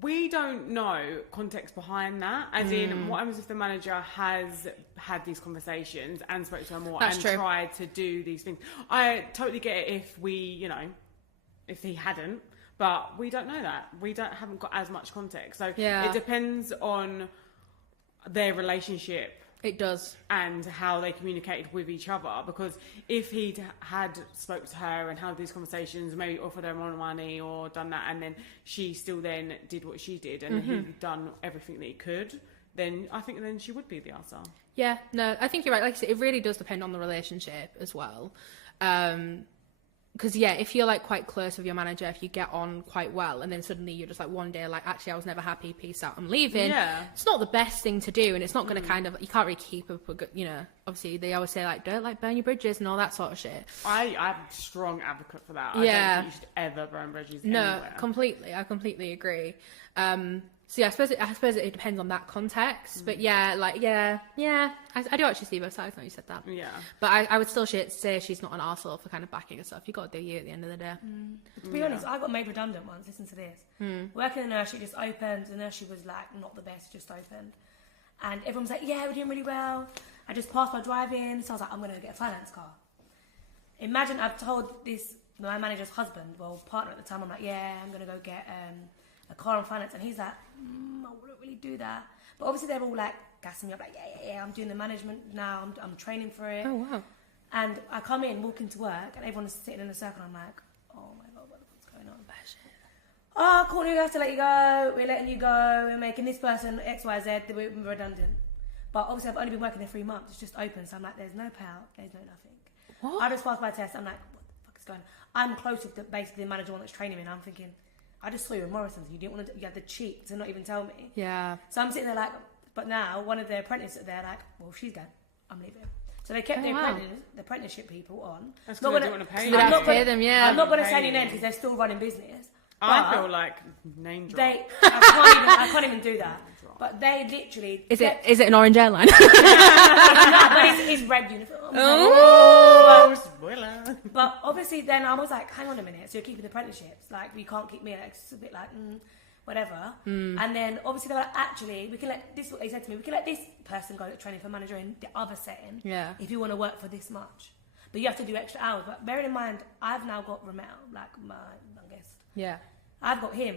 we don't know context behind that. As in, what happens if the manager has had these conversations and spoke to her more That's and true. tried to do these things? I totally get it if we, you know, if he hadn't, but we don't know that. We haven't got as much context. So Yeah. it depends on their relationship It does. and how they communicated with each other, because if he'd had spoke to her and had these conversations, maybe offered her more money or done that, and then she still then did what she did and he'd done everything that he could, then I think then she would be the arsehole. Yeah, no, I think you're right. Like I said, it really does depend on the relationship as well. Because yeah, if you're like quite close with your manager, if you get on quite well, and then suddenly you're just like one day like, actually I was never happy, peace out, I'm leaving. Yeah. It's not the best thing to do, and it's not going to kind of, you can't really keep up a good, you know, obviously they always say like, don't like burn your bridges and all that sort of shit. I'm a strong advocate for that. Yeah. I don't think you should ever burn bridges No, anywhere. completely. I completely agree. So yeah, I suppose it depends on that context. But yeah, like yeah, I do actually see both sides now you said that. Yeah. But I would still say she's not an arsehole for kind of backing herself. You got to do you at the end of the day. To be honest, I got made redundant once. Listen to this. Working in the nursery, just opened. The nursery was like not the best, just opened. And everyone was like, yeah, we're doing really well. I just passed my driving. So I was like, I'm going to get a finance car. Imagine I've told my manager's husband, well, partner at the time, I'm like, yeah, I'm going to go get a car on finance. And he's like, I wouldn't really do that. But obviously they're all like gassing me up, like, yeah, I'm doing the management now. I'm training for it. Oh wow. And I come in, walk into work, and everyone's sitting in a circle. I'm like, oh my God, what the fuck's going on? Oh, Courtney, we have to let you go. We're letting you go. We're making this person X, Y, Z. We're redundant. But obviously, I've only been working there 3 months. It's just open. So I'm like, there's no payout. There's no nothing. What? I just passed my test. I'm like, what the fuck is going on? I'm close with basically the manager one that's training me. And I'm thinking, I just saw you in Morrison's. You didn't want to. You had the cheek to not even tell me. Yeah. So I'm sitting there like, but now one of the apprentices, they're like, well, if she's gone, I'm leaving. So they kept Oh, the wow. apprenticeship people on. That's Not because they gonna- don't want to pay So you. they I'm don't not pay gonna- them, yeah. I'm not going to Pay say any you. names because they're still running business. I But feel like name drop. I can't even do that. But they literally. Is it an orange airline? But it's red uniform. Oh. Spoiler. But obviously, then I was like, hang on a minute. So you're keeping the apprenticeships? Like, you can't keep me. Like, it's a bit like, whatever. And then obviously they were like, actually, we can let this. Is what they said to me. We can let this person go to training for manager in the other setting. Yeah. If you want to work for this much, but you have to do extra hours. But bearing in mind, I've now got Ramel, like my youngest. Yeah. I've got him.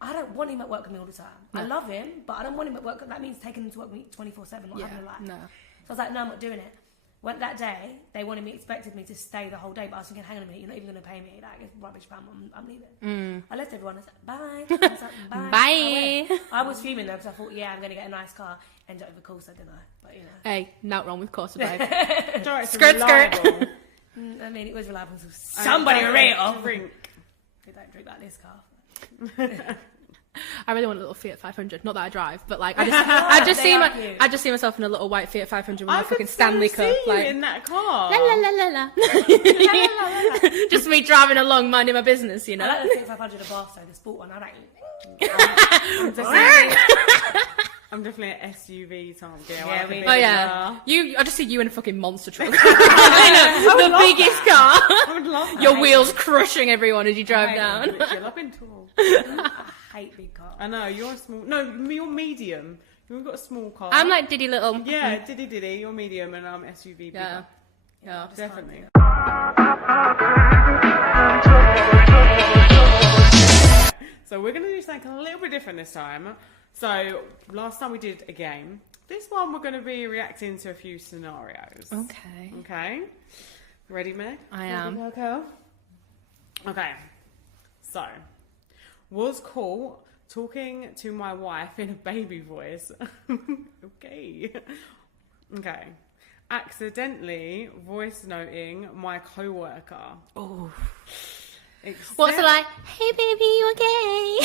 I don't want him at work with me all the time. I No. love him, but I don't want him at work. That means taking him to work with me 24/7, not having a life. No. So I was like, no, I'm not doing it. Went that day, they expected me to stay the whole day, but I was thinking, hang on a minute, you're not even going to pay me. Like, it's rubbish, fam. I'm leaving. I left everyone. I said, bye. I was like, bye. Bye. I was fuming though, because I thought, yeah, I'm going to get a nice car. Ended up with a Corsa, didn't I? But you know. Hey, not wrong with Corsa babe. Skirt, skirt. I mean, it was reliable until somebody real. Drink. We don't drink like this car. I really want a little Fiat 500. Not that I drive, but like I just see myself in a little white Fiat 500 with I my fucking could Stanley still see Cup, you like in that car. la la la la la. Just me driving along, minding my business, you I know. like the 6500 a Barstow, the sport one. I don't. I'm definitely an SUV type girl. Yeah, I like a we- big Oh yeah, car. I just see you in a fucking monster truck. The biggest car. I would love that. Your wheels crushing everyone as you drive down. Literally, I've been tall. I hate big cars. I know, you're small. No, you're medium. You've got a small car. I'm like Diddy Little. Yeah, diddy. You're medium and I'm SUV bigger. Yeah. Yeah. Definitely. So we're going to do something a little bit different this time. So last time we did a game. This one we're going to be reacting to a few scenarios. Okay. Okay. Ready, Meg? I am. Okay. So, was caught talking to my wife in a baby voice. Okay. Accidentally voice noting my co-worker. Oh. Except- What's it like? Hey, baby, you okay?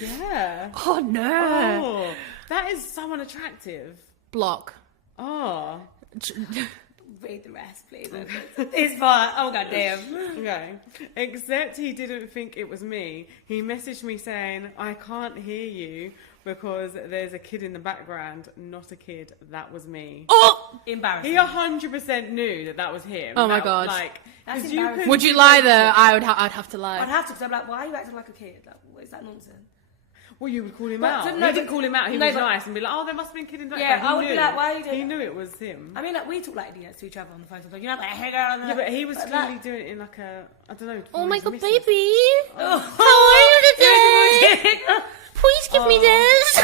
Yeah. Oh, no. Oh, that is so unattractive. Block. Oh. Read the rest, please. This part. Oh, goddamn. Okay. Except he didn't think it was me. He messaged me saying, I can't hear you because there's a kid in the background. Not a kid. That was me. Oh! Embarrassing. He 100% knew that was him. Oh my God. Like, That's 'cause embarrassing. Would you lie though? I'd have to lie. I'd have to, because I'm like, why are you acting like a kid? Like, what is that nonsense? Well, you would call him But- out. no, He didn't but- call him out. He no, was but- nice and be like, oh, there must have been a kid in the Yeah, background. I would be like, why are you doing He that? knew it was him. I mean, like, we talk like idiots to each other on the phone sometimes. You know, like, hey girl. Yeah, but he was But clearly like- doing it in like a, I don't know. Oh my his God, missus. baby. Oh, How are you today? Please give me this.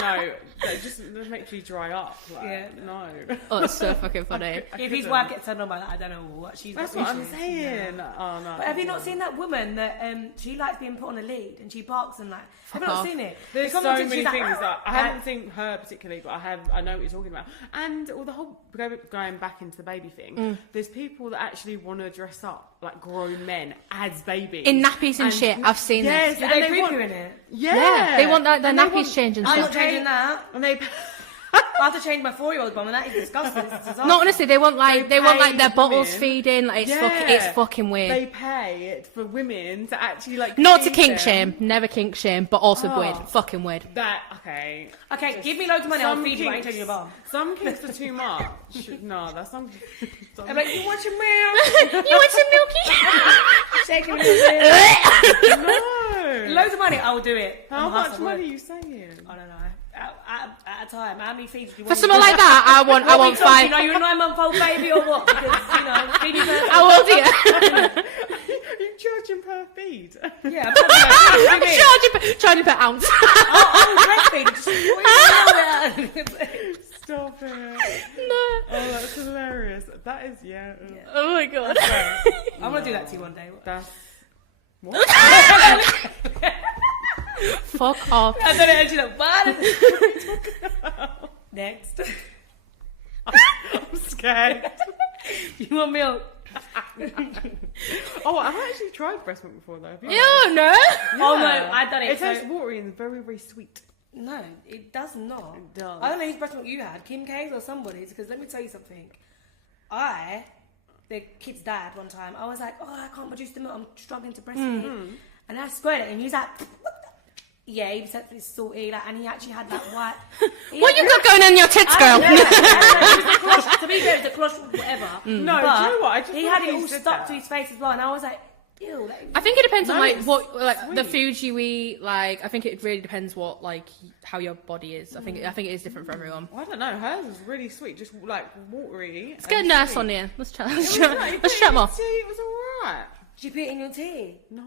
No, that just makes you dry up. Like, Yeah. no. Oh, it's so fucking funny. if his wife gets turned on by that, I don't know what she's That's got what I'm issues. saying. Yeah. Oh no. But have you not seen that woman that she likes being put on a lead and she barks and like? Have you not off. seen it? There's They so come on to- many she's like, things that I like- haven't seen her particularly, but I know what you're talking about. And all the whole going back into the baby thing. There's people that actually want to dress up like grown men as babies In nappies and shit, I've seen yes, this. Do and they they creep want, you in it? yeah, They want their And they nappies want- changed and I'm stuff. not changing that. And they I have to change my 4-year-old one, and that is disgusting. It's a disaster. No, honestly, they want like They their pay bottles women. feeding. Like Yeah. it's fucking weird. They pay it for women to actually like Not to feed kink them. shame, never kink shame, but also Oh. weird, fucking weird. That okay. Okay, give me loads of money, I'll Some feed you. I ain't kinks- changing your bum. Some kinks are too much. No, that's some. I'm like, you want your milk? You want some milky? Shaking me a bit. No. Loads of money, I will do it. How I'm much hustling. money are you saying? I don't know. At a time, how many feeds do you For want? something like that, I want You know, 5. you're a 9-month-old baby or what? Because, you know, feeding her. How old are you? You charging per feed? Yeah, I'm I'm charging per ounce. breastfeeding. Just, what are you doing there? Stop it. No. Oh, that's hilarious. That is yeah. Oh my god. I'm gonna do that to you one day. That's Fuck off. I don't know. And she's like, what? Next. I'm scared. You want milk? Oh, I've actually tried breast milk before though. Have you? Ew, no. Oh no, I've done it. It tastes watery and very, very sweet. No, it does not. It does. I don't know whose breast milk you had, Kim K's or somebody's, because let me tell you something. The kid's dad, one time, I was like, oh, I can't produce the milk, I'm struggling to breastfeed. And I squared it, and he was like, what the? Yeah, he said it's salty, like, and he actually had that white. What you got going on in your tits, girl? I don't know. It was a crush, to be fair, it was a crush, whatever. No, But do you know what? I just he thought had it he all said stuck that. to his face as well, and I was like, ew. Like, I think it depends on No, like it's what like the sweet. foods you eat. Like I think it really depends what like how your body is. I think it is different for everyone. Well, I don't know. Hers was really sweet, just like watery. Let's get a nurse on here. Let's chat. Let's It was chat. like, Let's chat more. tea, it was alright. did you put it in your tea? No.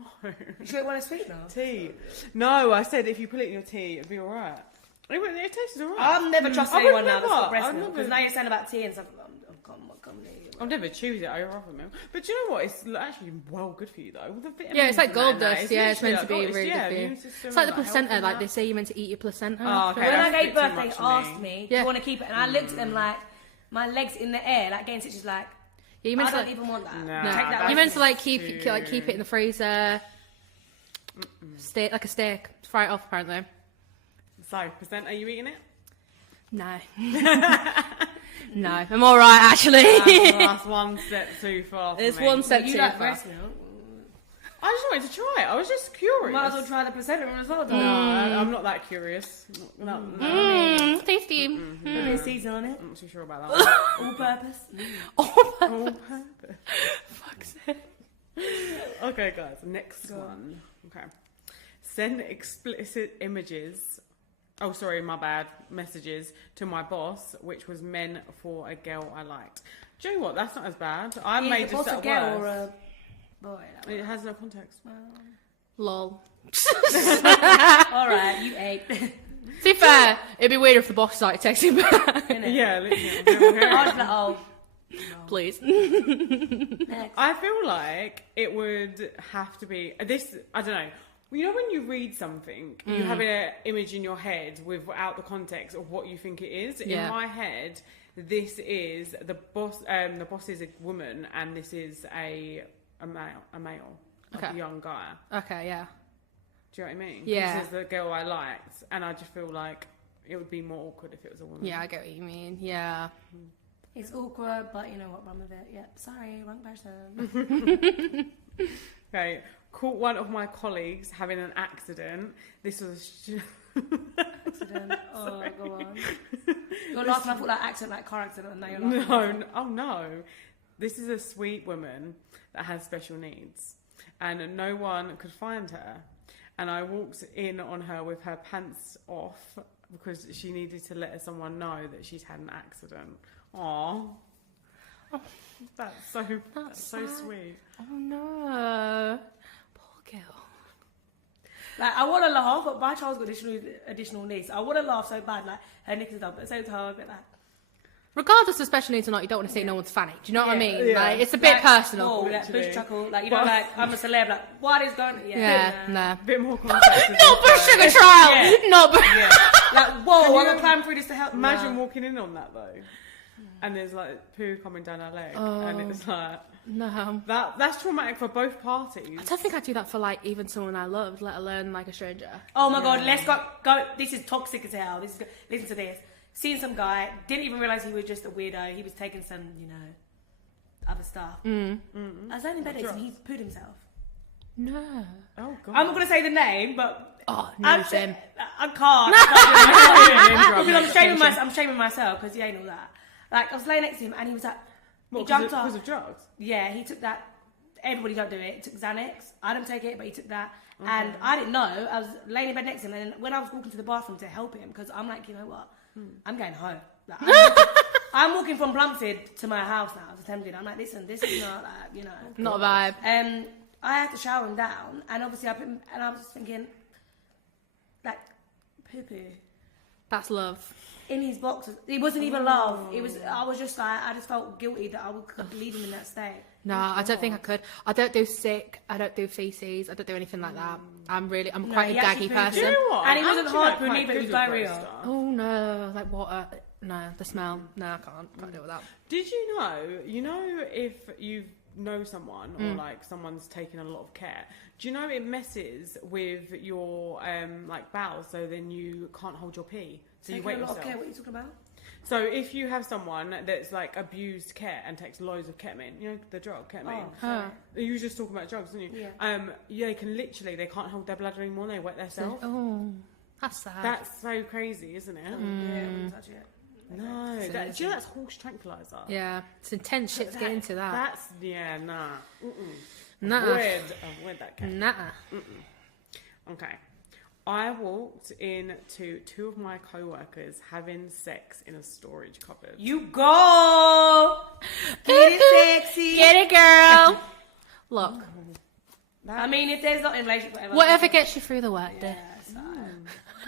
You sure it wasn't sweet now? Tea. No, I said if you put it in your tea, it'd be alright. It tasted alright. I've never trusted I would anyone now that's never. got breast I've milk, never- because now you're saying about tea and stuff. I'm I'll never choose it over other milk. But do you know what? It's actually well good for you though. With the vitamins Yeah, it's like and gold that, dust. Yeah, it's literally meant to be like gold- really yeah, good for you. immune system It's like the and, placenta. health Like and they that. say, you're meant to eat your placenta. Oh, okay. When I that's a gave bit birth, too they much for asked me. me, do Yeah. you want to keep it? And I looked at them like, my legs in the air, like getting stitches, like, Yeah, you I meant to don't like, even want that. Nah, no. Take that You're away meant from to me. like keep it in the freezer. Steak like a steak. Fry it off apparently. So, percent, are you eating it? No. No, I'm all right actually. That's one step too far for It's me. one step You too like far. breast milk? I just wanted to try it. I was just curious. Might as well try the placenta as well, don't No, you? I'm not that curious. No, Tasty. Put a bit of season on it. I'm not too sure about that. All purpose. Oh, All purpose. fuck's sake. Okay, guys, next one. Okay. Send explicit images. Oh, sorry, my bad. Messages to my boss, which was meant for a girl I liked. Do you know what? That's not as bad. I Is made the just boss a that girl or worse. a boy? It has no context. Lol. Alright, you ate. To be fair, it'd be weird if the boss started texting back. Yeah, literally. I was like, oh, Please. next. I feel like it would have to be this. I don't know. You know, when you read something, you have an image in your head without the context of what you think it is. Yeah. In my head, this is the boss. The boss is a woman, and this is a male, like Okay. a young guy. Okay, yeah. Do you know what I mean? Yeah. This is the girl I liked, and I just feel like it would be more awkward if it was a woman. Yeah, I get what you mean. Yeah. It's awkward, but you know what, run with it. Yep, sorry, wrong person. Okay. Caught one of my colleagues having an accident. This was. Accident. Oh, go on. You're laughing, I thought like accident, like car accident, and now you're laughing. No, oh no. This is a sweet woman that has special needs, and no one could find her. And I walked in on her with her pants off because she needed to let someone know that she's had an accident. Aww. That's so sad. sweet. Oh no. Poor girl. Like, I want to laugh, but my child's got additional needs. I want to laugh so bad, like, her nick is done, but at the same time, I'm a bit like... Regardless of special needs or not, you don't want to see no one's fanny. Do you know what I mean? Yeah. Like, it's a bit like, personal. Oh, like, Literally. bush chuckle, like, you know, like, I'm a celeb, like, what is going on? Yeah, A no. bit more context. Not for sugar trial! Yeah. Not for... Yeah. Like, whoa, Can I'm you going to climb through this to help. Imagine Nah. walking in on that though, and there's like poo coming down her leg, and it's like No. that's traumatic for both parties. I don't think I'd do that for, like, even someone I loved, let alone, like, a stranger. Oh my god, let's go. This is toxic as hell. Listen to this. Seen some guy, didn't even realise he was just a weirdo. He was taking some, you know, other stuff. I was only in bed and he pooed himself. No. Oh god. I'm not going to say the name, but Oh, I'm no, Sim. I can't. Name Because I'm shaming myself because he ain't all that. Like, I was laying next to him and he was like, he jumped off. because of drugs. Yeah, he took that. Everybody don't do it. He took Xanax. I didn't take it, but he took that. And I didn't know. I was laying in bed next to him, and when I was walking to the bathroom to help him, because I'm like, you know what? I'm going home. Like, I'm walking from Plumstead to my house now. I was attempting. I'm like, listen, this is not like, you know. Not a vibe. I had to shower him down, and obviously I was just thinking, like, poo poo That's love. in his boxes. It wasn't even love. It was. I was just like, I just felt guilty that I would leave him in that state. No, I don't think I could. I don't do sick. I don't do feces. I don't do anything like that. I'm quite a he actually daggy pooed. person. Do you know what? And it I'm wasn't actually, hard like, for quite me, but it good was with gross diarrhea. stuff. Oh no, like water. No, the smell. No, I can't deal with that. Did you know if you know someone or like someone's taking a lot of care, do you know it messes with your like bowels, so then you can't hold your pee, so you Taking wet a lot yourself. of care. What are you talking about? So if you have someone that's like abused ket and takes loads of ketamine, you know the drug ketamine. Oh, sorry. You were just talking about drugs, didn't you? Yeah. They can't hold their bladder anymore. They wet themselves. Oh, that's sad. That's so crazy, isn't it? Yeah, I wouldn't touch it. No, do you know that's horse tranquilizer? Yeah, it's intense shit to get into that. That's nah. Nah. Avoid that cat. Nah. Okay. I walked into two of my co-workers having sex in a storage cupboard. You go. Get it sexy. Get it, girl. Look, I mean, if there's not in relationship, whatever gets you through the work day. Yeah, so.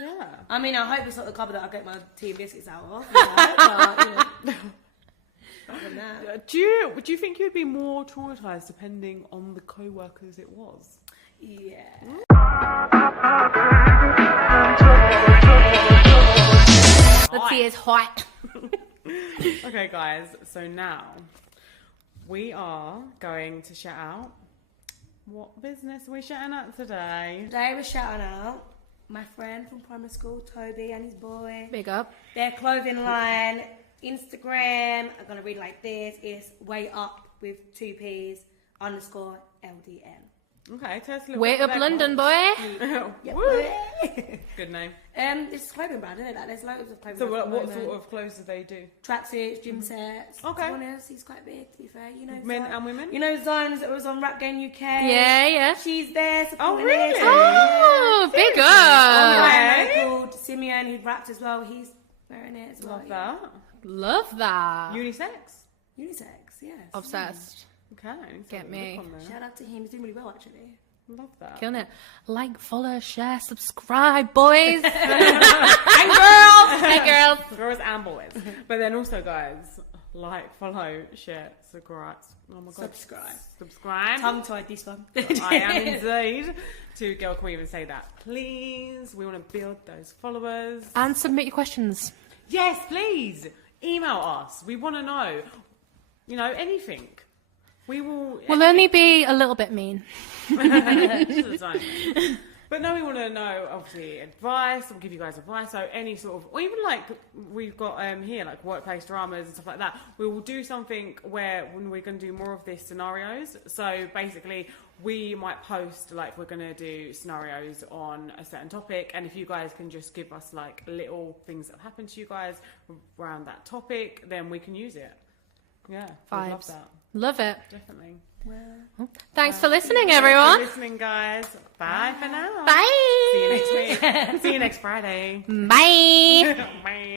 Yeah. I mean, I hope it's not the cupboard that I get my tea and biscuits out of. You know, but, you know. Other than that. Do you think you'd be more traumatized depending on the co-workers it was? Yeah. Let's see his height. Okay, guys. So now we are going to shout out. What business are we shouting out today? Today we're shouting out my friend from primary school, Toby, and his boy. Big up. Their clothing line, Instagram, I'm going to read it like this. It's way up with 2 P's _ LDN. Okay, tell us a little Way bit up about London, boy. Yep. Woo. Good name. This is a clothing brand, isn't it? Like, there's loads of clothing So brands what at the sort moment. of clothes do they do? Tracksuits, gym sets. Okay. Someone else, he's quite big, to be fair. You know, Men and women? You know Zones that was on Rap Game UK? Yeah. She's there supporting really? it. Oh, big Oh, up. my Okay. man called Simeon, he rapped as well. He's wearing it as well. Love that. Love that. Unisex. Unisex, yes. Obsessed. Okay. Get so me. look on there. Shout out to him. He's doing really well, actually. Love that. Killing it. Like, follow, share, subscribe, boys. And girls! Hey, girls. Girls and boys. But then also, guys, like, follow, share, subscribe. Oh my god. Subscribe. Tongue-tied this one. I am indeed. To girl, can we even say that? Please. We want to build those followers. And submit your questions. Yes, please. Email us. We want to know, you know, anything. We will... We'll only be a little bit mean. But no, we want to know, obviously, advice. We'll give you guys advice. So any sort of, or even like we've got here, like workplace dramas and stuff like that. We will do something where when we're going to do more of these scenarios. So basically, we might post like we're going to do scenarios on a certain topic, and if you guys can just give us like little things that happen to you guys around that topic, then we can use it. Yeah, I love Vibes. that. Love it. Definitely. Thanks for listening, everyone. Thanks for listening, guys. Bye for now. Bye. See you next week. See you next Friday. Bye. Bye.